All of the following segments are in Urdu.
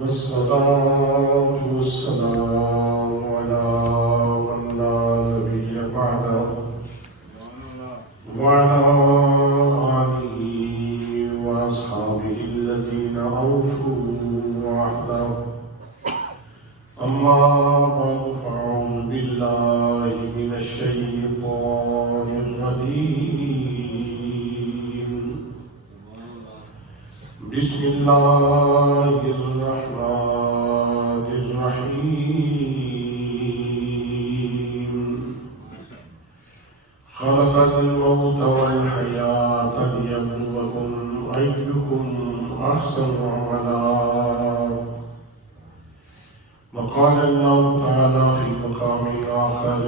والصلاة والسلام على من لا نبي بعده وعلى آله وأصحابه الذين أوفوا وعده. أما بعد فأعوذ بالله من الشيطان الرجيم. بسم الله الرحمن الرحيم. خلق الموت والحياة ليبلوكم أيكم أحسن عملا. وقال الله تعالى في مقام آخر: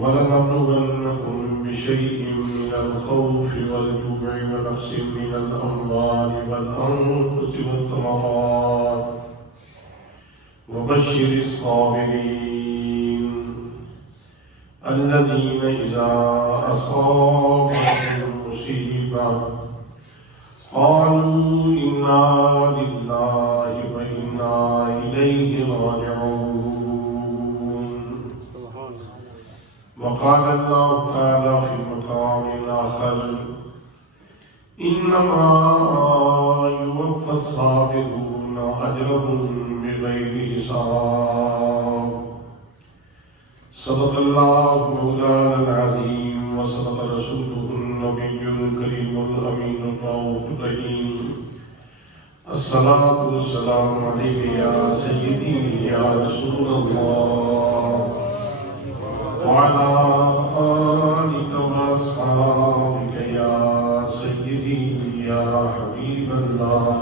ولنبلونكم بشيء من الخوف والجوع ونقص من الأموال والأنفس والثمرات وبشر الصابرين الذين إذا أصابتهم مصيبة قالوا إنا لله وإنا إليه راجعون. وقال الله تعالى في مقام آخر: إنما يوفى الصابرون أجرهم بغير حساب. صدق الله مولانا العظيم وصدق رسوله النبي الكريم الأمين الرؤوف الرحيم. الصلاة والسلام عليك يا سيدي يا رسول الله وعلى آلك وأصحابك يا سيدي يا حبيب الله.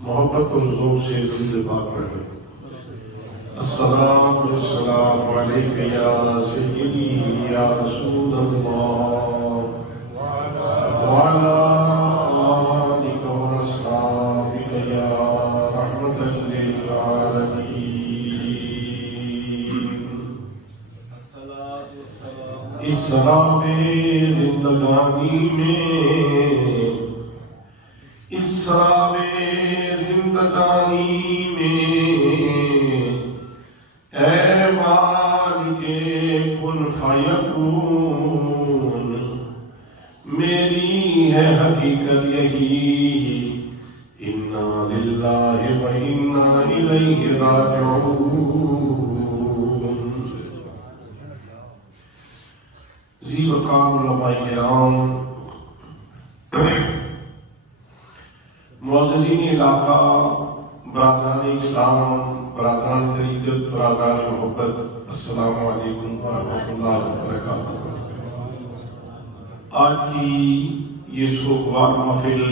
محبت اور ذوق سے درود پاک پڑھیں. الصلاة والسلام عليك يا سيدي يا رسول الله وعلى آلك وأصحابك يا رحمة للعالمين. اس سلام زندگانی میں اس سلام زندگانی میں اے مالک کن فیکون میری ہے حقیقت یہی انا للہ و انا الیہ راجعون. ذی وقار علماء کرام، معززین علاقہ، برادران اسلام، برادران طریقت، برادران محبت، السلام علیکم ورحمۃ اللہ وبرکاتہ. آج کی یہ سوگوار محفل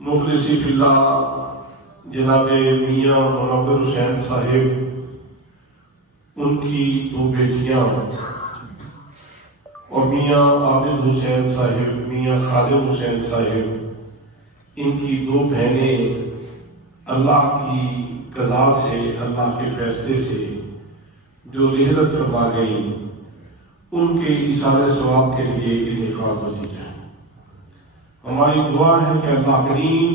مخلصی فی اللہ جناب میاں منور حسین صاحب، ان کی دو بیٹیاں اور میاں عابد حسین صاحب، میاں خالد حسین صاحب، ان کی دو بہنیں اللہ کی قضا سے، اللہ کے فیصلے سے جو رحلت فرما گئی، ان کے ایثار ثواب کے لیے انعقاد پذیر ہے. ہماری دعا ہے کہ اللہ کریم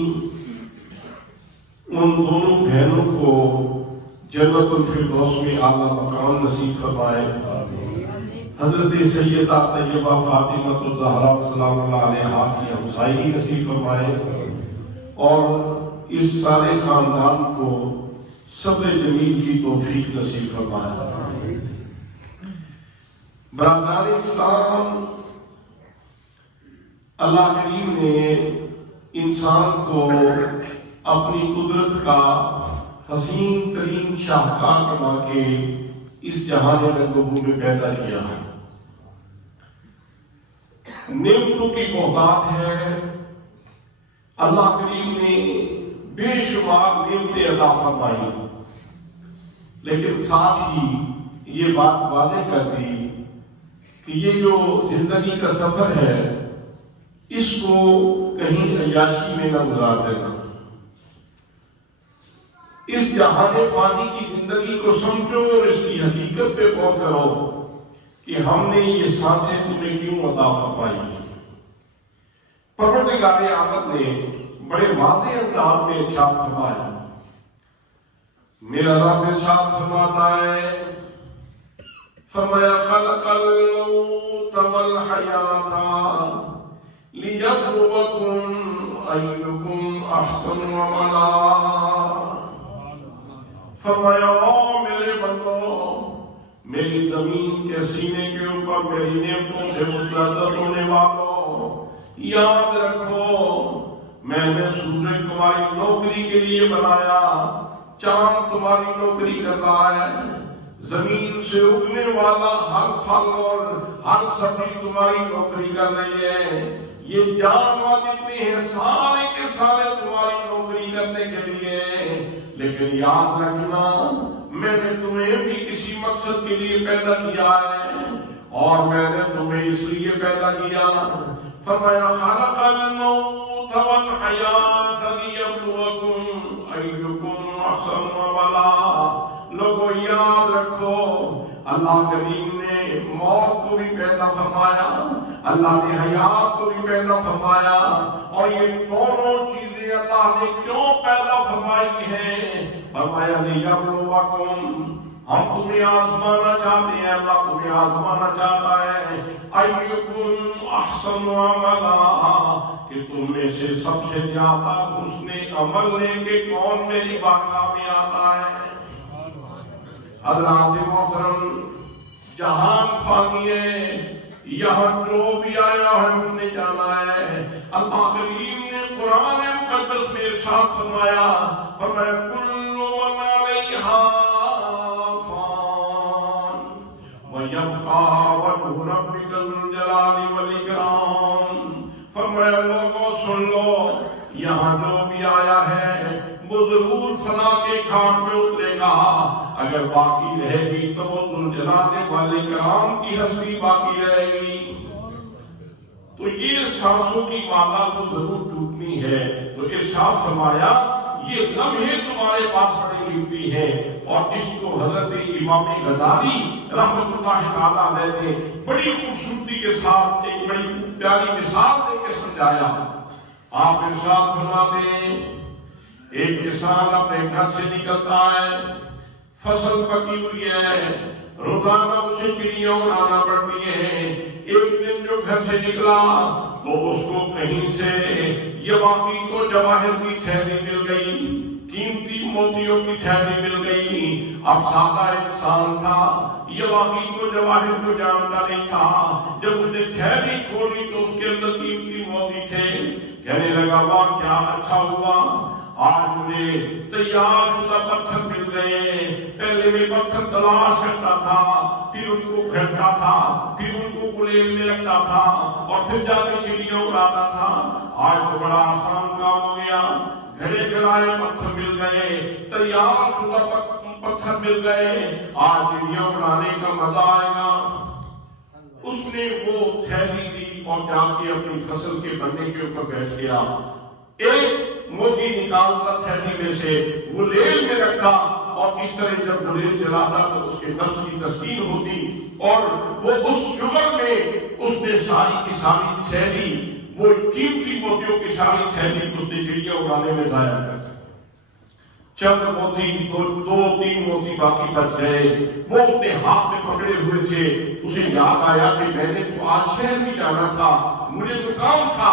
ان دونوں بہنوں کو جنت الفردوس میں اعلیٰ مقام نصیب فرمائے. حضرت سیدہ طیبہ فاطمہ الزہرا سلام اللہ علیہا کی ہمسائیگی نصیب فرمائے اور اس سارے خاندان کو صبر جمیل کی توفیق نصیب فرمائے. برادران اسلام، اللہ کریم نے انسان کو اپنی قدرت کا حسین ترین شاہکار بنا کے اس جہان رنگوں میں پیدا کیا ہے. نعمتوں کی بہتات ہے. اللہ کریم نے بے شمار نعمتیں عطا فرمائی، لیکن ساتھ ہی یہ بات واضح کر دی کہ یہ جو زندگی کا سفر ہے اس کو کہیں عیاشی میں نہ گزار دینا. اس جہان فانی کی زندگی کو سمجھو اور اس کی حقیقت پہ غور کرو کہ ہم نے یہ سانسیں تمہیں کیوں عطا فرمائی. پروردگار عالم نے بڑے واضح انداز میں ارشاد فرمایا. میرا رب ارشاد فرماتا ہے، فرمایا خلق الموت والحیات لیبلوکم ایکم احسن عملا. فرمایا میرے بندو، میری زمین کے سینے کے اوپر میری نعمتوں سے متلذذ ہونے والوں، یاد رکھو میں نے سورج تمہاری نوکری کے لیے بنایا، چاند تمہاری نوکری کرتا ہے، زمین سے اگنے والا ہر پھل اور ہر سبزی تمہاری نوکری کر رہی ہے، یہ جانور جتنے ہیں سارے کے سارے تمہاری نوکری کرنے کے لیے. لیکن یاد رکھنا میں نے تمہیں بھی کسی مقصد کے لیے پیدا کیا ہے، اور میں نے تمہیں اس لیے پیدا کیا. فرمایا خلق الموت والحیات لیبلوکم ایکم احسن عملا. لوگوں یاد رکھو اللہ کریم نے موت کو بھی پیدا فرمایا، اللہ نے حیات کو بھی پیدا فرمایا، اور یہ دونوں چیزیں اللہ نے کیوں پیدا فرمائی ہیں؟ فرمایا لیبلوکم، ہم تمہیں آزمانا چاہتے ہیں، اللہ تمہیں آزمانا چاہتا ہے. ایکم احسن عملا، کہ تم میں سے سب سے زیادہ حسن عمل لے کے کون میری بارگاہ میں آتا ہے. حضرات محترم، جہان فانی ہے، یہاں جو بھی آیا ہے اس نے جانا ہے. اللہ کریم نے قرآن مقدس میں ارشاد فرمایا، فرمایا کل من علیہا فان ویبقی وجہ ربک ذو الجلال والاکرام. فرمایا لوگوں سن لو، یہاں جو بھی آیا ہے وہ ضرور فنا کے کھاٹ میں اترے گا، اگر باقی رہے گی تو وہ ذو الجلال والاکرام کی ہستی باقی رہے گی. تو یہ سانسوں کی مالا تو ضرور ٹوٹنی ہے. تو ارشاد فرمایا یہ لمحے تمہارے پاس بڑے قیمتی ہیں، اور اس کو حضرت امام غزالی رحمۃ اللہ تعالیٰ علیہ نے بڑی خوبصورتی کے ساتھ ایک بڑی پیاری مثال دے کے سمجھایا. آپ ارشاد فرماتے ہیں ایک کسان اپنے گھر سے نکلتا ہے، فصل پکی ہوئی ہے، روزانہ اسے چڑیاں اڑانا پڑتی ہیں. ایک دن جو گھر سے نکلا تو اس کو کہیں سے یواقی کو جواہر کی تھیلی مل گئی، قیمتی موتیوں کی تھیلی مل گئی. اب سادہ انسان تھا، یواقی کو جواہر کو جانتا نہیں تھا. جب اس نے تھیلی کھولی تو اس کے اندر قیمتی موتی تھے. کہنے لگا واہ کیا اچھا ہوا، آج مجھے تیار شدہ پتھر مل گئے. پہلے میں پتھر تلاش کرتا تھا، پھر ان کو گھڑتا تھا، پھر ان کو گلیل میں رکھتا تھا، اور پھر جا کے چڑیاں اڑاتا تھا. آج تو بڑا آسان کام ہو گیا، گھڑے گڑائے پتھر مل گئے، تیار شدہ پتھر مل گئے، آج چڑیاں اڑانے کا مزہ آئے گا. اس نے وہ تھیلی دی اور جا کے اپنی فصل کے بننے کے اوپر بیٹھ گیا. ایک موتی نکالتا تھیلی میں سے گلیل میں رکھا، اور اس طرح جب گلیل چلاتا تو اس کے نفس کی تسکین ہوتی، اور وہ اس شگر میں اس نے ساری کی ساری تھیلی، وہ قیمتی موتیوں کی ساری تھیلی اس نے چڑیاں اڑانے میں ضائع کر دی. چند موتی، دو تین موتی باقی بچ گئے. وہ اس نے ہاتھ میں پکڑے ہوئے تھے. اسے یاد آیا کہ میں نے تو آج شہر بھی جانا تھا، مجھے تو کام تھا.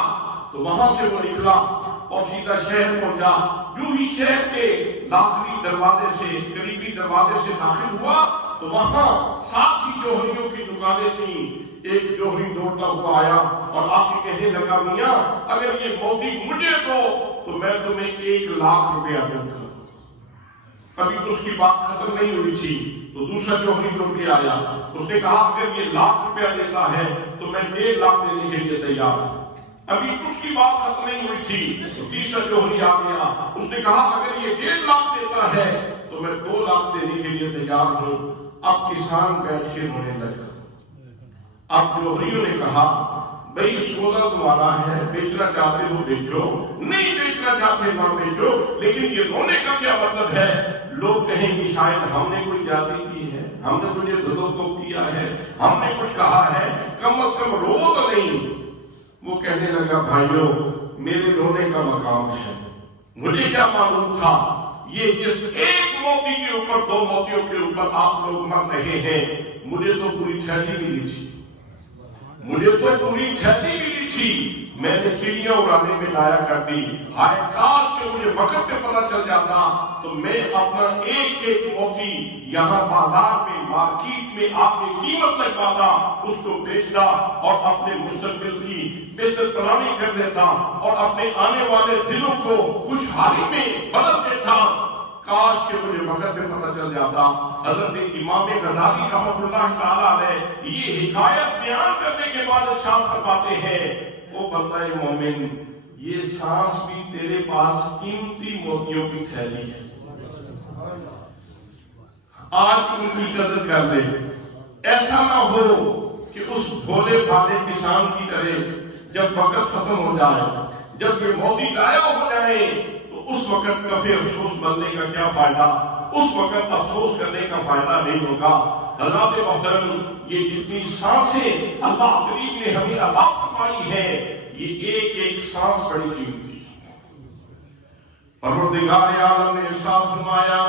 تو وہاں سے وہ نکلا اور سیدھا شہر پہنچا. جو ہی شہر کے داخلی دروازے سے، قریبی دروازے سے داخل ہوا تو وہاں 7 ہی جوہریوں کی دکانیں تھیں. ایک جوہری دوڑتا ہوا آیا اور آ کے کہنے لگا میاں اگر یہ موتی مجھے دو تو میں تمہیں 1 لاکھ روپیہ دوں گا. ابھی تو اس کی بات ختم نہیں ہوئی تھی تو دوسرا جوہری دوڑ کے آیا. اس نے کہا اگر یہ 1 لاکھ روپیہ دیتا ہے تو میں 1.5 لاکھ دینے کے لیے تیار ہوں. ابھی اس کی بات ختم نہیں ہوئی تھی تو تیسرا جوہری آ گیا. اس نے کہا اگر یہ 1.5 لاکھ دیتا ہے تو میں 2 لاکھ دینے کے لیے تیار ہوں. اب کسان بیٹھ کے رونے لگا. اب جوہریوں نے کہا بھئی سودا تمہارا ہے، بیچنا چاہتے ہو بیچو، نہیں بیچنا چاہتے نہ بیچو. لیکن یہ رونے کا کیا مطلب ہے؟ لوگ کہیں گے شاید ہم نے کوئی جادی کی ہے، ہم نے تجھے ظلم کو کیا ہے، ہم نے کچھ کہا ہے، کم از کم رو تو نہیں۔ وہ کہنے لگا بھائیوں میرے رونے کا مقام ہے، مجھے کیا معلوم تھا یہ جس ایک موتی کے اوپر 2 موتیوں کے اوپر آپ لوگ مر رہے ہیں، مجھے تو پوری تھیلی ملی تھی، مجھے تو پوری تھیلی ملی تھی، میں نے چڑیاں اڑانے میں لایا کرتی، ہائے کاش کہ مجھے وقت پہ پتہ چل جاتا تو میں اپنا ایک ایک موتی یہاں بازار میں مارکیٹ میں آ کے قیمت لگواتا، اس کو بیچتا اور اپنے مستقبل کی بہتر پلاننگ کر دیتا اور اپنے آنے والے دنوں کو خوشحالی میں بدل دیتا۔ کاش کہ مجھے وقت میں پتہ چل جاتا۔ حضرت امام غزالی رحمۃ اللہ تعالیٰ علیہ یہ حکایت بیان کرنے کے بعد ارشاد فرماتے ہیں، او بندہ مومن یہ سانس بھی تیرے پاس قیمتی موتیوں کی تھیلی ہے، آج ان کی قدر کر لے۔ ایسا نہ ہو کہ اس بھولے بھالے کسان کی طرح جب وقت ختم ہو جائے، جب یہ موتی غائب ہو جائے تو اس وقت کا پھر افسوس بننے کا کیا فائدہ، اس وقت افسوس کرنے کا فائدہ نہیں ہوگا۔ حضرات محترم یہ جتنی سانسیں اللہ کریم نے ہمیں عطا فرمائی ہے، یہ ایک ایک سانس بڑی قیمتی ہے۔ پروردگار عالم نے ارشاد فرمایا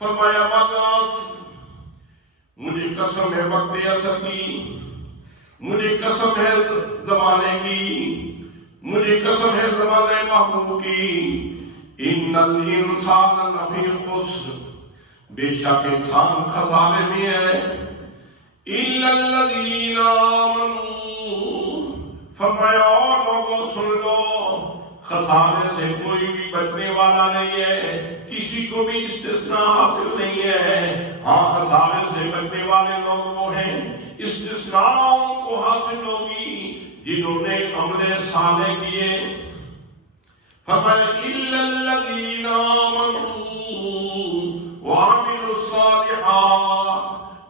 واقعات مجھے قسم ہے وقت اثر کی، مجھے قسم ہے زمانے کی، مجھے قسم ہے زمانے محبوب کی، ان الانسان لفی خسر بے شک انسان خسارے میں ہے، الا الذین آمنوا فرمایا اور لوگوں سن لو خسارے سے کوئی بھی بچنے والا نہیں ہے، کسی کو بھی استثناء حاصل نہیں ہے۔ ہاں خسارے سے بچنے والے لوگ وہ ہیں، استثناء کو حاصل ہوگی جنہوں نے عمل صالح کیے۔ فرمایا الا الذین آمنوا وعملوا الصالحات،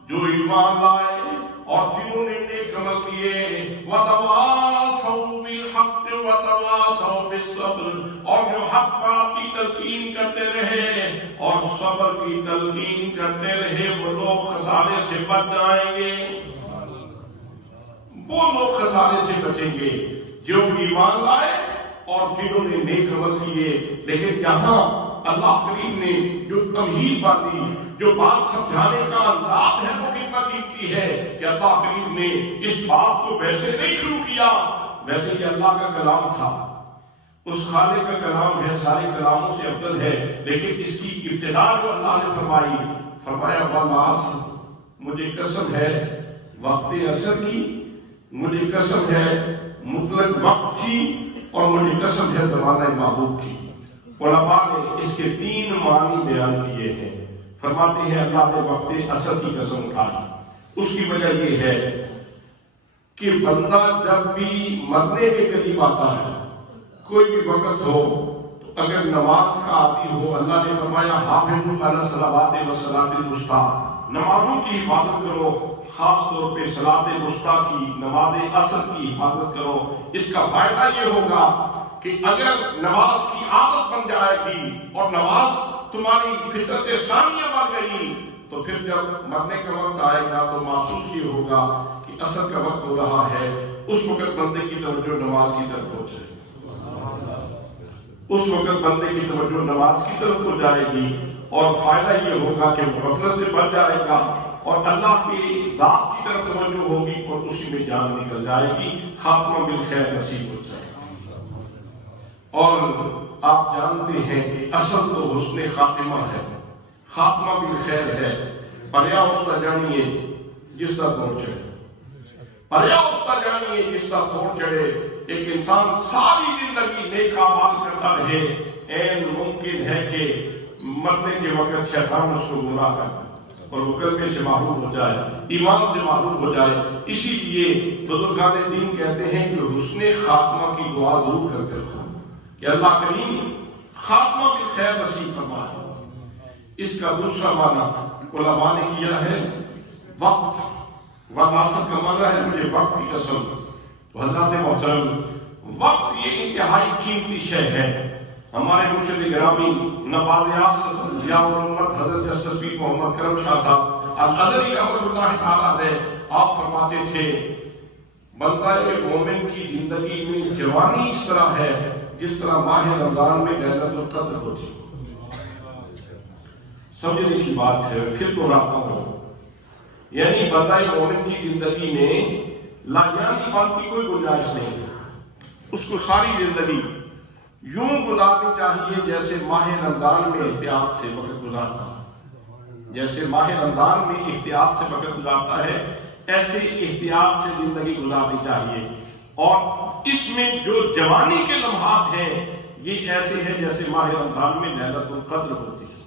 جو ایمان لائے اور جنہوں نے نیک عمل کیے، وتواصوا بالحق وتواصوا بالصبر، اور جو حق بات کی تلقین کرتے رہے اور صبر کی تلقین کرتے رہے، وہ لوگ خسارے سے بچ جائیں گے۔ وہ لوگ خسارے سے بچیں گے جو ایمان لائے اور جنہوں نے نیک عمل کیے۔ لیکن یہاں اللہ کریم نے جو تمہید باندھی، جو بات سمجھانے کا انداز ہے وہ کتنا قیمتی ہے کہ اللہ کریم نے اس بات کو ویسے نہیں شروع کیا، ویسے یہ اللہ کا کلام تھا، اس خالق کا کلام ہے، سارے کلاموں سے افضل ہے، لیکن اس کی ابتدا جو اللہ نے فرمایا والعصر، مجھے قسم ہے وقت عصر کی، مجھے قسم ہے مطلق وقت کی، اور مجھے قسم ہے زمانہ محبوب کی۔ علماء نے اس کے 3 معنی بیان کیے ہیں۔ فرماتے ہیں اللہ نے وقت عصر کی قسم اٹھائی، اس کی وجہ یہ ہے کہ بندہ جب بھی مرنے کے قریب آتا ہے، کوئی بھی وقت ہو تو اگر نماز کا عادی ہو، اللہ نے فرمایا حافظوا علی الصلوات والصلاۃ الوسطیٰ، نمازوں کی حفاظت کرو، خاص طور پہ صلاۃ الوسطیٰ کی، نماز عصر کی حفاظت کرو۔ اس کا فائدہ یہ ہوگا کہ اگر نماز کی عادت بن جائے گی اور نماز تمہاری فطرت ثانیہ بن گئی تو پھر جب مرنے کا وقت آئے گا تو محسوس یہ ہوگا کہ عصر کا وقت ہو رہا ہے، اس وقت بندے کی توجہ نماز کی طرف ہو جائے، اس وقت بندے کی توجہ نماز کی طرف ہو جائے گی، اور فائدہ یہ ہوگا کہ وہ غفلت سے بچ جائے گا اور اللہ کی ذات کی طرف توجہ ہوگی اور اسی میں جان نکل جائے گی، خاتمہ بالخیر نصیب ہو جائے گا۔ اور آپ جانتے ہیں کہ اصل تو حسن خاتمہ ہے، خاتمہ بالخیر ہے۔ پریا اس کا جانیے جس کا توڑ چڑھے، پریا اس کا جانیے جس کا توڑ چڑھے۔ ایک انسان ساری زندگی نیک اعمال کرتا رہے، عین ممکن ہے کہ مرنے کے وقت شیطان اس کو گمراہ کرتا اور وہ کلمے سے محروم ہو جائے، ایمان سے محروم ہو جائے۔ اسی لیے بزرگان دین کہتے ہیں کہ حسن خاتمہ کی دعا ضرور کرتے رہو کہ اللہ کریم خاتمہ بالخیر نصیب فرمائے۔ اس کا دوسرا معنی علماء نے کیا ہے وقت، والعصر کا معنی ہے مجھے وقت کی قسم۔ تو حضرات محترم، وقت یہ انتہائی قیمتی شے ہے، ہمارے مرشد گرامی نواز ضیاء الامت حضرت جسٹس پیر محمد کرم شاہ صاحب الازہری رحمۃ اللہ تعالیٰ علیہ آپ فرماتے تھے بندہ مومن کی زندگی میں جوانی اس طرح ہے جس طرح ماہ رمضان میں لیلۃ القدر ہوتی. سمجھنے کی بات ہے، پھر دہراتا ہوں، یعنی بندہ مومن کی زندگی میں لاجانی بات کی کوئی گنجائش نہیں. اس کو ساری زندگی یوں گزارنی چاہیے جیسے ماہ رمضان میں احتیاط سے وقت گزارتا ہے. جیسے ماہ رمضان میں احتیاط سے وقت گزارتا ہے ایسے احتیاط سے زندگی گزارنی چاہیے. اور اس میں جو جوانی کے لمحات ہیں یہ ایسے ہیں جیسے ماہ رمضان میں لیلۃ القدر ہوتی ہے.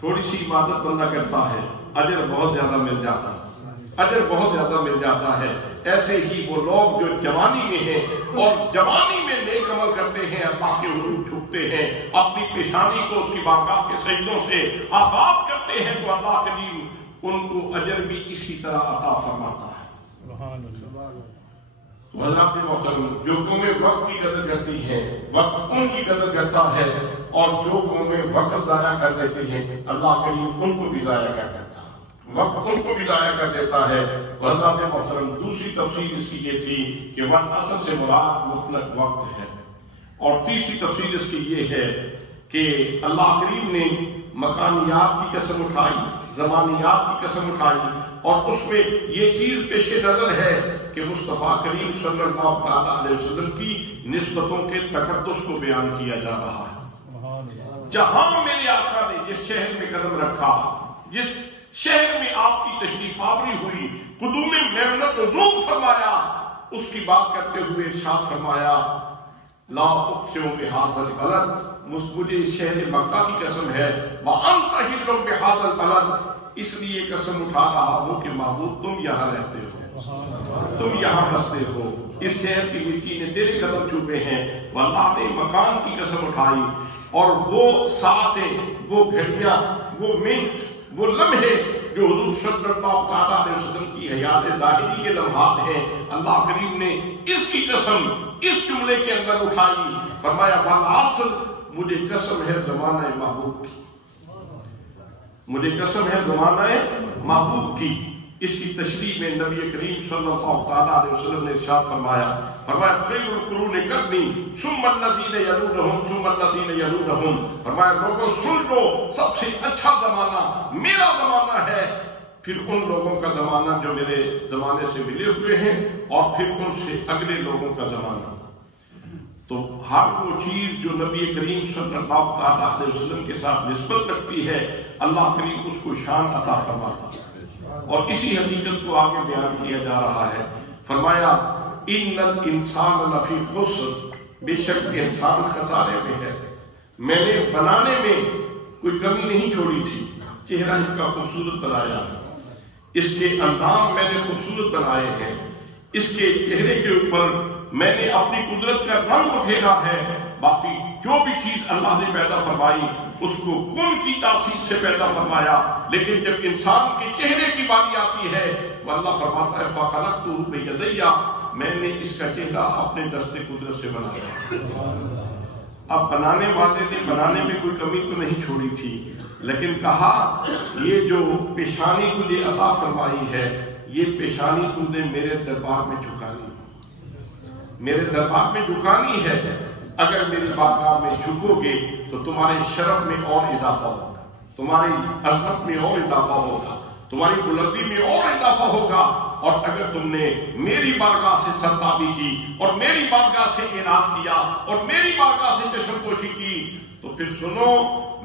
تھوڑی سی عبادت بندہ کرتا ہے، اجر بہت زیادہ مل جاتا ہے، اجر بہت زیادہ مل جاتا ہے. ایسے ہی وہ لوگ جو جوانی میں ہیں اور جوانی میں نیک عمل کرتے ہیں، اللہ کے حضور جھکتے ہیں، اپنی پیشانی کو اس کی بارگاہ کے سجدوں سے آباد کرتے ہیں، تو اللہ کریم ان کو اجر بھی اسی طرح عطا فرماتا ہے. حضرات محترم، جو قومیں وقت کی قدر کرتی ہیں وقت ان کی قدر کرتا ہے، اور جو قومیں وقت ضائع کر دیتی ہیں اللہ کریم ان کو بھی ضائع کر دیتا ہے، وقت ان کو بھی ضائع کر دیتا ہے. حضرات محترم، دوسری تفسیر اس کی یہ تھی کہ اصل سے مراد مطلق وقت ہے، اور تیسری تفسیر اس کی یہ ہے کہ اللہ کریم نے مکانیات کی قسم اٹھائی، زمانیات کی قسم اٹھائی، اور اس میں یہ چیز پیش نظر ہے کہ مصطفیٰ کریم صلی اللہ تعالیٰ علیہ وسلم کی نسبتوں کے تقدس کو بیان کیا جا رہا ہے. جہاں میرے آقا نے جس شہر میں قدم رکھا، جس شہر میں آپ کی تشریف آوری ہوئی، قدوم میمنت روم فرمایا، اس کی بات کرتے ہوئے ارشاد فرمایا لا اقسم بہذا البلد، مجھے شہر مکہ کی قسم ہے، وانت حل بہذا البلد، اس لیے قسم اٹھا رہا ہوں کہ محبوب تم یہاں رہتے ہو، تم یہاں بستے ہو، اس شہر کی مٹی نے تیرے قدم چھوپے ہیں. واللہ نے مکان کی قسم اٹھائی، اور وہ ساتیں، وہ گھڑیاں، وہ منٹ، وہ لمحے جو حضور صلی اللہ تعالیٰ علیہ وسلم کی حیات ظاہری کے لمحات ہیں، اللہ کریم نے اس کی قسم اس جملے کے اندر اٹھائی. فرمایا والعصر، مجھے قسم ہے زمانہ محبوب کی، مجھے قسم ہے زمانہ محبوب کی. اس کی تشریح میں نبی کریم صلی اللہ تعالیٰ علیہ وسلم نے ارشاد فرمایا خیر القرون قرنی ثم الذین یلونہم ثم الذین یلونہم، فرمایا لوگوں سن لو، سب سے اچھا زمانہ میرا زمانہ ہے، پھر ان لوگوں کا زمانہ جو میرے زمانے سے ملے ہوئے ہیں، اور پھر ان سے اگلے لوگوں کا زمانہ. تو ہر وہ چیز جو نبی کریم صلی اللہ تعالیٰ علیہ وسلم کے ساتھ نسبت رکھتی ہے اللہ کریم اس کو شان عطا فرماتا ہے. اور اسی حقیقت کو آگے بیان کیا جا رہا ہے. فرمایا ان الانسان لفی خسر، بے شک انسان خسارے میں ہے. میں نے بنانے میں کوئی کمی نہیں چھوڑی تھی، چہرہ اس کا خوبصورت بنایا، اس کے اندام میں نے خوبصورت بنائے ہیں، اس کے چہرے کے اوپر میں نے اپنی قدرت کا رنگ بکھیرا ہے. باقی جو بھی چیز اللہ نے پیدا فرمائی اس کو کن کی تاثیر سے پیدا فرمایا، لیکن جب انسان کے چہرے کی باری آتی ہے وہ اللہ فرماتا ہے فَخَلَقْتُهُ بِيَدَيَّ، میں نے اس کا چہرہ اپنے دست قدرت سے بنایا. اب بنانے والے نے بنانے میں کوئی کمی تو نہیں چھوڑی تھی، لیکن کہا یہ جو پیشانی تجھے عطا فرمائی ہے یہ پیشانی تو نے میرے دربار میں جھکانی، میرے دربار میں جھکانی ہے. اگر میری بارگاہ میں جھکو گے تو تمہارے شرف میں اور اضافہ ہوگا، تمہاری عظمت میں اور اضافہ ہوگا، تمہاری بلندی میں اور اضافہ ہوگا. اور اگر تم نے میری بارگاہ سے سرتابی کی اور میری بارگاہ سے اعراض کیا اور میری بارگاہ سے چشم پوشی کی تو پھر سنو،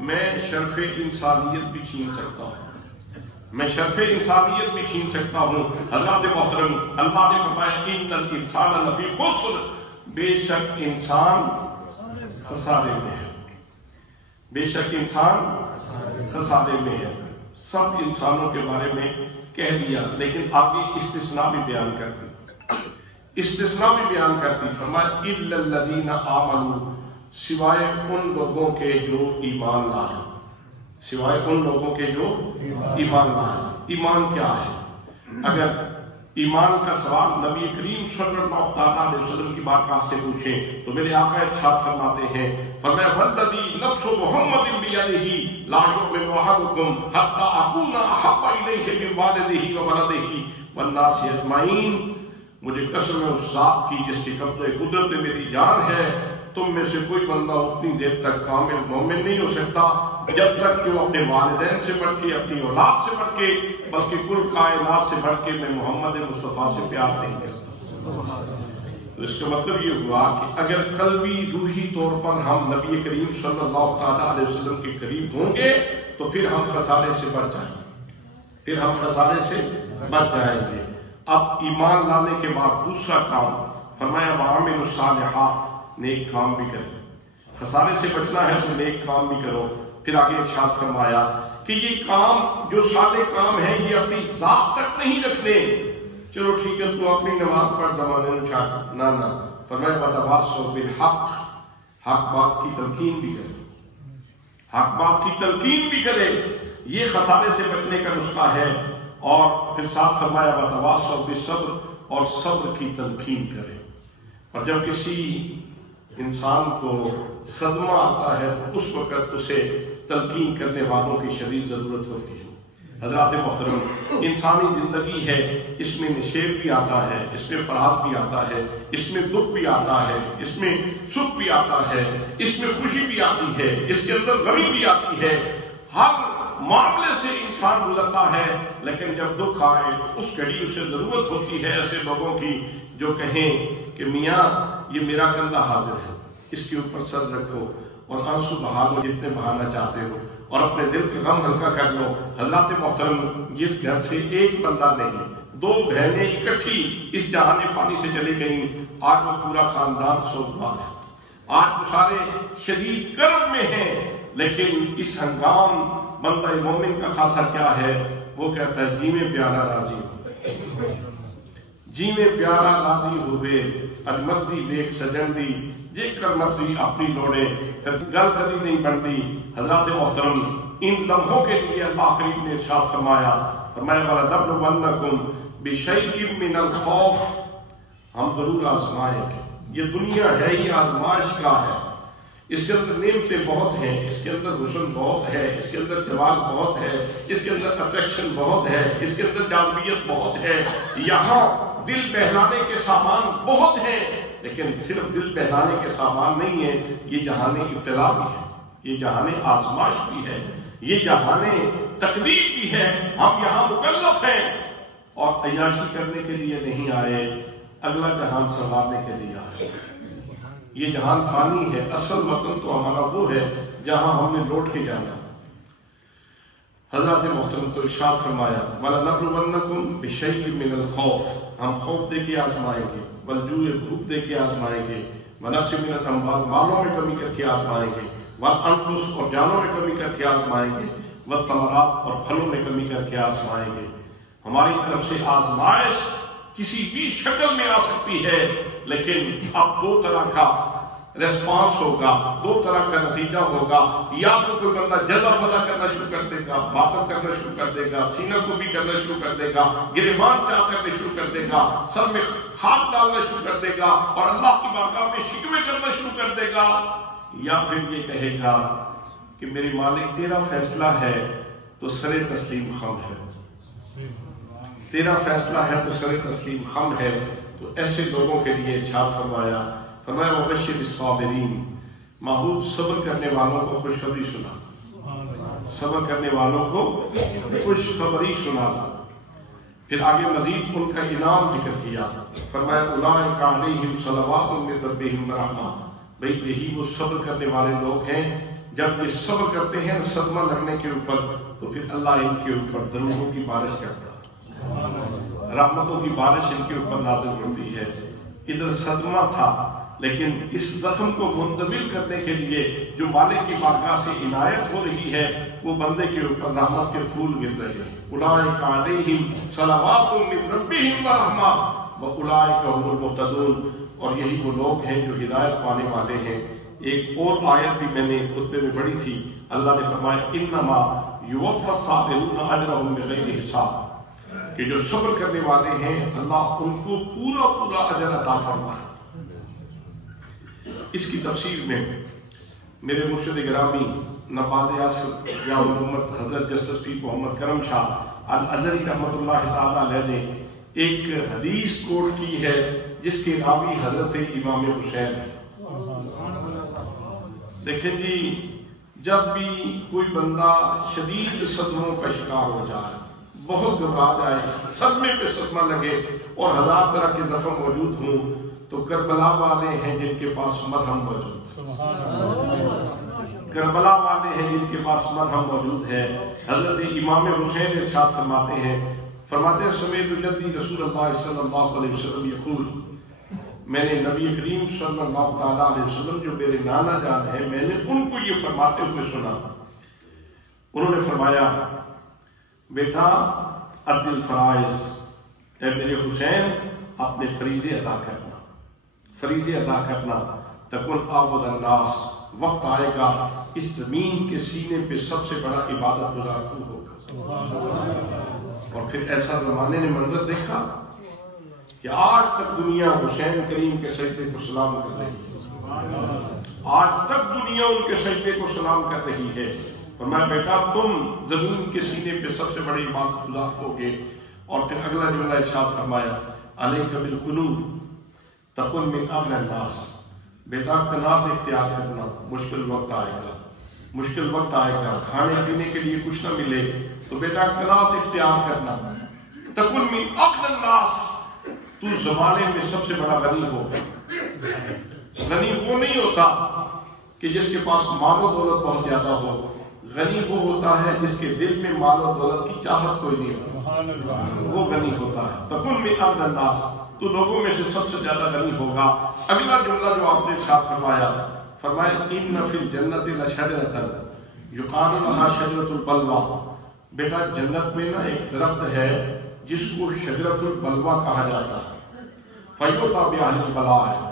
میں شرف انسانیت بھی چھین سکتا ہوں، میں شرف انسانیت بھی چھین سکتا ہوں. حضرات محترم، اللہ نے فرمایا ان الانسان لفی خسر، بے شک انسان خسارے میں ہے، بے شک انسان خسارے میں ہے. سب انسانوں کے بارے میں کہہ دیا، لیکن آگے استثناء بھی بیان کر دی، استثناء بھی بیان کر دی. فرمایا الا الذین آمنوا، سوائے ان لوگوں کے جو ایمان لائے، سوائے ان لوگوں کے جو ایمان لائے. ایمان کیا ہے؟ اگر ایمان کا سوال نبی کریم صلی اللہ علیہ وسلم کی بارگاہ سے پوچھیں تو میرے آقا ارشاد فرماتے ہیں، فرمایا والذی نفس محمد بیدہ لا یؤمن احدکم حتی اکون احب الیہ من والدہ وولدہ والناس اجمعین، مجھے قسم ہے اس ذات کی جس کے قبضے قدرت میں میری جان ہے، تم میں سے کوئی بندہ اتنی دیر تک کامل مومن نہیں ہو سکتا جب تک کہ وہ اپنے والدین سے بڑھ کے، اپنی اولاد سے بڑھ کے، بلکہ کل کائنات سے بڑھ کے میں محمد مصطفیٰ سے پیار نہیں کرتا۔ تو اس کا مطلب یہ ہوا کہ اگر قلبی روحی طور پر ہم نبی کریم صلی اللہ تعالیٰ علیہ وسلم کے قریب ہوں گے تو پھر ہم خسارے سے بچ جائیں گے، پھر ہم خسارے سے بچ جائیں گے۔ اب ایمان لانے کے بعد دوسرا کام فرمایا وَعَمِلُوا الصَّالِحَاتِ، نیک کام بھی کرو۔ خسارے سے بچنا ہے تو نیک کام بھی کرو۔ پھر آگے ارشاد فرمایا کہ یہ کام جو سارے کام ہیں یہ اپنی ذات تک نہیں رکھنے، چلو ٹھیک ہے تو اپنی نماز پڑھ زمانے میں چھاٹ، نہ فرمایا وَتَوَاصَوْا بِالْحَقِّ، حق بات کی تلقین بھی کرے، حق بات کی تلقین بھی کرے، یہ خسارے سے بچنے کا نسخہ ہے۔ اور پھر ساتھ فرمایا وَتَوَاصَوْا بِالصَّبْرِ، اور صبر کی تلقین کرے۔ اور جب کسی انسان کو صدمہ آتا ہے تو اس وقت اسے تلقین کرنے والوں کی شدید ضرورت ہوتی ہے۔ حضرات محترم، انسانی زندگی ہے، اس میں نشیب بھی آتا ہے، اس میں فراز بھی آتا ہے، اس میں دکھ بھی آتا ہے، اس میں سکھ بھی آتا ہے، اس میں خوشی بھی آتی ہے، اس کے اندر غمی بھی آتی ہے، ہر معاملے سے انسان گزرتا ہے۔ لیکن جب دکھ آئے اس گھڑی اسے ضرورت ہوتی ہے ایسے لوگوں کی جو کہیں کہ میاں یہ میرا کندھا حاضر ہے، اس کے اوپر سر رکھو اور آنسو بہا لو جتنے بہانا چاہتے ہو اور اپنے دل کا غم ہلکا کر لو۔ حضرات محترم، جس گھر سے ایک بندہ نہیں، دو بہنیں اکٹھی اس جہان فانی سے چلی گئیں، آج وہ پورا خاندان سوگوار ہے، آج وہ سارے شدید کرب میں ہیں۔ لیکن اس ہنگام بندہ مومن کا خاصہ کیا ہے؟ وہ کہتا ہے جی میں پیارا راضی ہو، جی میں پیارا راضی ہوئے، اج مرضی دیکھ سجن دی، جے کر مرضی اپنی لوڑے، پھر گل کبھی نہیں بنتی۔ حضرات محترم، ان لمحوں کے لیے اللہ کریم نے ارشاد فرمایا وَلَنَبْلُوَنَّكُمْ بِشَيْءٍ مِّنَ الْخَوْفِ، ہم ضرور آزمائیں گے۔ یہ دنیا ہے، یہ آزمائش کا ہے، اس کے اندر نعمتیں بہت ہیں، اس کے اندر حسن بہت ہے، اس کے اندر جمال بہت ہے، اس کے اندر اٹریکشن بہت ہے، اس کے اندر جاذبیت بہت ہے، یہاں دل بہلانے کے سامان بہت ہیں، لیکن صرف دل بہلانے کے سامان نہیں ہے، یہ جہان ابتلا بھی ہے، یہ جہان آزمائش بھی ہے، یہ جہان تکلیف بھی ہے۔ ہم یہاں مکلف ہیں اور عیاشی کرنے کے لیے نہیں آئے، اگلا جہان سنوارنے کے لیے آئے۔ یہ جہان فانی ہے، اصل وطن تو ہمارا وہ ہے جہاں ہم نے لوٹ کے جانا۔ حضرات محترم، تو ارشاد فرمایا وَلَنَبْلُوَنَّكُمْ بِشَيْءٍ مِّنَ الْخَوْفِ، ہم خوف دے کے آزمائیں گے، وَالْجُوعِ بھوک دے کے آزمائیں گے، وَنَقْصٍ مِّنَ الْأَمْوَالِ مالوں میں کمی کر کے آزمائیں گے، وَالْأَنفُسِ اور جانوں میں کمی کر کے آزمائیں گے، وَالثَّمَرَاتِ اور پھلوں میں کمی کر کے آزمائیں گے۔ ہماری طرف سے آزمائش کسی بھی شکل میں آ سکتی ہے، لیکن اب دو طرح کا ریسپانس ہوگا، دو طرح کا نتیجہ ہوگا۔ یا تو کوئی بندہ جزا فضا کرنا شروع کر دے گا، ماتم کرنا شروع کر دے گا، سینہ کو بھی کرنا شروع کر دے گا، گریبان چاہ کرنا شروع کر دے گا، سر میں خاک ڈالنا شروع کر دے گا اور اللہ کی بارگاہ میں شکوے کرنا شروع کر دے گا، یا پھر یہ کہے گا کہ میری مالک تیرا فیصلہ ہے تو سر تسلیم خم ہے، تیرا فیصلہ ہے تو سر تسلیم خم ہے۔ تو ایسے لوگوں کے لیے ارشاد فرمایا وَبَشِّرِ الصَّابِرِينَ، محبوب صبر کرنے والوں کو خوشخبری سنا، صبر کرنے والوں کو خوشخبری سنا۔ پھر آگے مزید ان کا انعام ذکر کیا، فرمایا اولئک علیہم صلوات من ربہم رحمہ، بھئی یہی وہ صبر کرنے والے لوگ ہیں، جب یہ صبر کرتے ہیں صدمہ لگنے کے اوپر تو پھر اللہ ان کے اوپر درودوں کی بارش کرتا ہے، رحمتوں کی بارش ان کے اوپر نازل ہوتی ہے۔ ادھر صدمہ تھا، لیکن اس زخم کو منتقل کرنے کے لیے جو مالک کی بارگاہ سے عنایت ہو رہی ہے، وہ بندے کے اوپر رحمت کے پھول گر رہے ہیں۔ اولئک علیہم صلوات من ربہم ورحمہ واولئک هم المہتدون، اور یہی وہ لوگ ہیں جو ہدایت پانے والے ہیں۔ ایک اور آیت بھی میں نے خطبے میں پڑھی تھی، اللہ نے فرمایا انما یوفی الصابرون اجرهم بغیر حساب، کہ جو صبر کرنے والے ہیں اللہ ان کو پورا پورا اجر عطا فرمائے۔ اس کی تفسیر میں میرے مرشد گرامی نواز ریاست ضیاء الامت حضرت جسٹس پیر محمد کرم شاہ الازہری رحمۃ اللہ تعالی علیہ نے ایک حدیث کوٹ کی ہے جس کے راوی حضرت امام حسین۔ دیکھیں جی، جب بھی کوئی بندہ شدید صدموں کا شکار ہو جائے، بہت گھبرا جائے، صدمے پہ صدمہ لگے اور ہزار طرح کے زخم موجود ہوں، تو کربلا والے ہیں جن کے پاس مرہم موجود، کربلا والے ہیں جن کے پاس مرہم موجود ہے۔ حضرت امام حسین ارشاد فرماتے ہیں سمیت جدی رسول اللہ صلی اللہ علیہ وسلم یقول، میں نے نبی کریم صلی اللہ تعالیٰ علیہ وسلم جو میرے نانا جان ہیں، میں نے ان کو یہ فرماتے ہوئے سنا۔ انہوں نے فرمایا، بیٹا اد الفرائض، اے میرے حسین اپنے فریضے ادا کرنا، فریضے ادا کرنا، تکن عابد الناس، وقت آئے گا اس زمین کے سینے پہ سب سے بڑا عبادت گزار تو ہوگا۔ اور پھر ایسا زمانے نے منظر دیکھا کہ آج تک دنیا حسین کریم کے سجدے کو سلام کر رہی ہے، آج تک دنیا ان کے سجدے کو سلام کر رہی ہے۔ اور میں بیٹا تم زمین کے سینے پہ سب سے بڑی عبادت گزار ہوگے۔ اور پھر اگلا جملہ ارشاد فرمایا، علیک بالقنوت تکن من اغنی الناس، بیٹا قناعت اختیار کرنا، مشکل وقت آئے گا، مشکل وقت آئے گا، کھانے پینے کے لیے کچھ نہ ملے تو بیٹا قناعت اختیار کرنا، تکن من اغنی الناس، تو زمانے میں سب سے بڑا غنی ہوگا۔ غنی وہ نہیں ہوتا کہ جس کے پاس مال و دولت بہت زیادہ ہو، غنی وہ ہوتا ہے جس کے دل میں مال و دولت کی چاہت کوئی نہیں ہوتی، وہ غنی ہوتا ہے۔ تکن من اغنی الناس، تو لوگوں میں سے سب سے زیادہ غنی ہوگا۔ اگلا جملہ جو آپ نے ارشاد فرمایا ان فی الجنت لشجرۃ یقال لها شجرۃ البلوى، بیٹا جنت میں نا ایک درخت ہے جس کو شجرۃ البلوى کہا جاتا ہے۔ فیؤتی بأہل البلاء،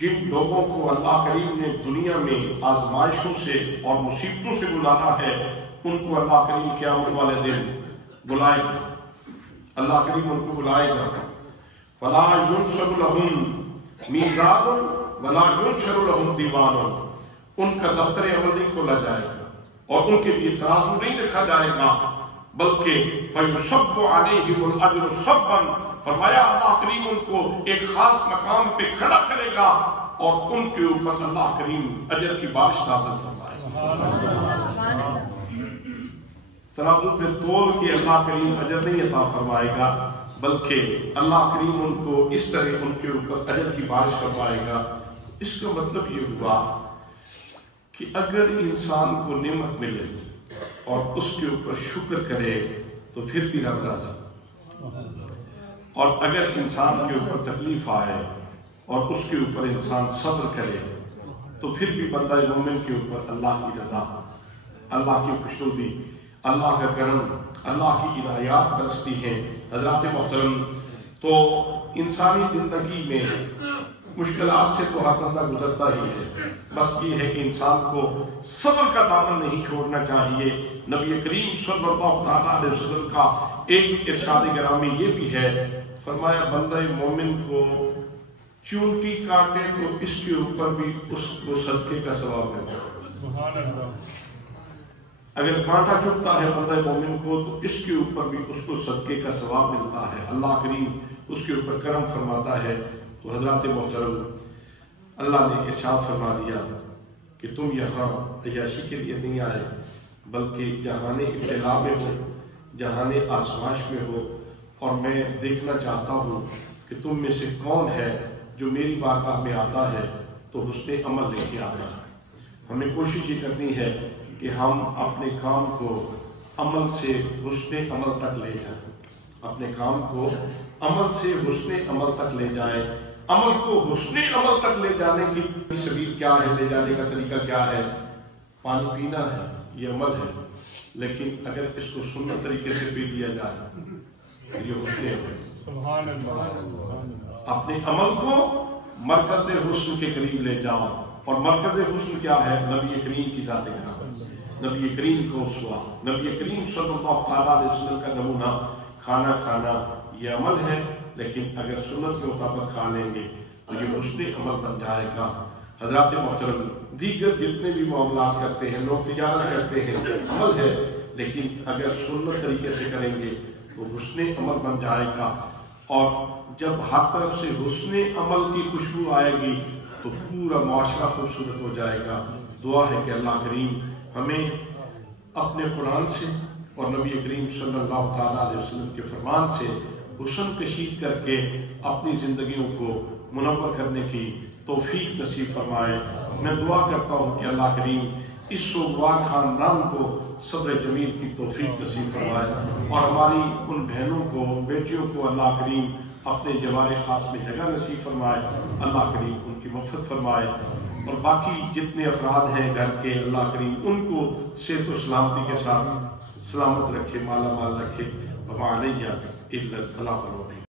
جن لوگوں کو اللہ کریم نے دنیا میں آزمائشوں سے اور مصیبتوں سے گزارا ہے، ان کو اللہ کریم قیامت والے دن بلائے گا، اللہ کریم ان کو بلائے گا۔ فلا ينشر لهم میزان ولا ينشر لهم دیوان، ان کا دفتر عمل نہیں کھولا جائے گا اور ان کے لیے ترازو نہیں رکھا جائے گا، بلکہ فیصب علیہم الاجر صبا، فرمایا اللہ کریم ان کو ایک خاص مقام پہ کھڑا کرے گا اور ان کے اوپر اللہ کریم اجر کی بارش نازل فرمائے گا۔ ترازو پہ تول کے اللہ کریم اجر نہیں عطا فرمائے گا، بلکہ اللہ کریم ان کو اس طرح ان کے اوپر اجر کی بارش فرمائے گا۔ اس کا مطلب یہ ہوا کہ اگر انسان کو نعمت ملے اور اس کے اوپر شکر کرے تو پھر بھی رب راضی، اور اگر انسان کے اوپر تکلیف آئے اور اس کے اوپر انسان صبر کرے تو پھر بھی بندہ مومن کے اوپر اللہ کی رضا، اللہ کی خوشنودی، اللہ کا کرم، اللہ کی عنایات برستی ہیں۔ حضرات محترم، تو انسانی زندگی میں مشکلات سے تو ہر بندہ گزرتا ہی ہے، بس یہ ہے کہ انسان کو صبر کا دامن نہیں چھوڑنا چاہیے۔ نبی کریم صلی اللہ تعالیٰ علیہ وسلم کا ایک ارشاد گرامی یہ بھی ہے، فرمایا بندہ مومن کو چونٹی کاٹے تو اس کے اوپر بھی اس کو صدقے کا ثواب ملتا ہے۔ اگر کانٹا چبھتا ہے بندہ مومن کو تو اس کے اوپر بھی اس کو صدقے کا ثواب ملتا ہے، اللہ کریم اس کے اوپر کرم فرماتا ہے۔ تو حضرات محترم، اللہ نے ارشاد فرما دیا کہ تم یہاں عیاشی کے لیے نہیں آئے، بلکہ جہان ابتلا میں ہو، جہان آزمائش میں ہو، اور میں دیکھنا چاہتا ہوں کہ تم میں سے کون ہے جو میری بارگاہ میں آتا ہے تو حسن عمل لے کے آتا ہے۔ ہمیں کوشش یہ کرنی ہے کہ ہم اپنے کام کو عمل سے حسن عمل تک لے جائیں، اپنے کام کو عمل سے حسن عمل تک لے جائیں۔ عمل کو حسن عمل تک لے جانے کی سبیل کیا ہے، لے جانے کا طریقہ کیا ہے؟ پانی پینا ہے، یہ عمل ہے، لیکن اگر اس کو سنت طریقے سے پی لیا جائے یہ حسن عمل۔ سبحان اللہ۔ اپنے عمل کو مرکز حسن کے قریب لے جاؤ، اور مرکز حسن کیا ہے؟ نبی کریم کی ذات گرامی، نبی کریم کو اسوہ، نبی کریم صلی اللہ تعالیٰ علیہ وسلم کا نمونہ۔ کھانا کھانا یہ عمل ہے، لیکن اگر سنت کے مطابق کھا لیں گے تو یہ حسن عمل بن جائے گا۔ حضرات محترم، دیگر جتنے بھی معاملات کرتے ہیں، لوگ تجارت کرتے ہیں، عمل ہے، لیکن اگر سنت طریقے سے کریں گے تو حسن عمل بن جائے گا۔ اور جب ہر طرف سے حسن عمل کی خوشبو آئے گی تو پورا معاشرہ خوبصورت ہو جائے گا۔ دعا ہے کہ اللہ کریم ہمیں اپنے قرآن سے اور نبی کریم صلی اللہ تعالیٰ علیہ وسلم کے فرمان سے حسن کشید کر کے اپنی زندگیوں کو منور کرنے کی توفیق نصیب فرمائے۔ میں دعا کرتا ہوں کہ اللہ کریم اس سوگوار خاندان کو صبر جمیل کی توفیق نصیب فرمائے، اور ہماری ان بہنوں کو، بیٹیوں کو اللہ کریم اپنے جوار خاص میں جگہ نصیب فرمائے، اللہ کریم ان کی مغفرت فرمائے، اور باقی جتنے افراد ہیں گھر کے، اللہ کریم ان کو صحت و سلامتی کے ساتھ سلامت رکھے، مالا مال رکھے۔ وما علیہ الا البلاغ المبین۔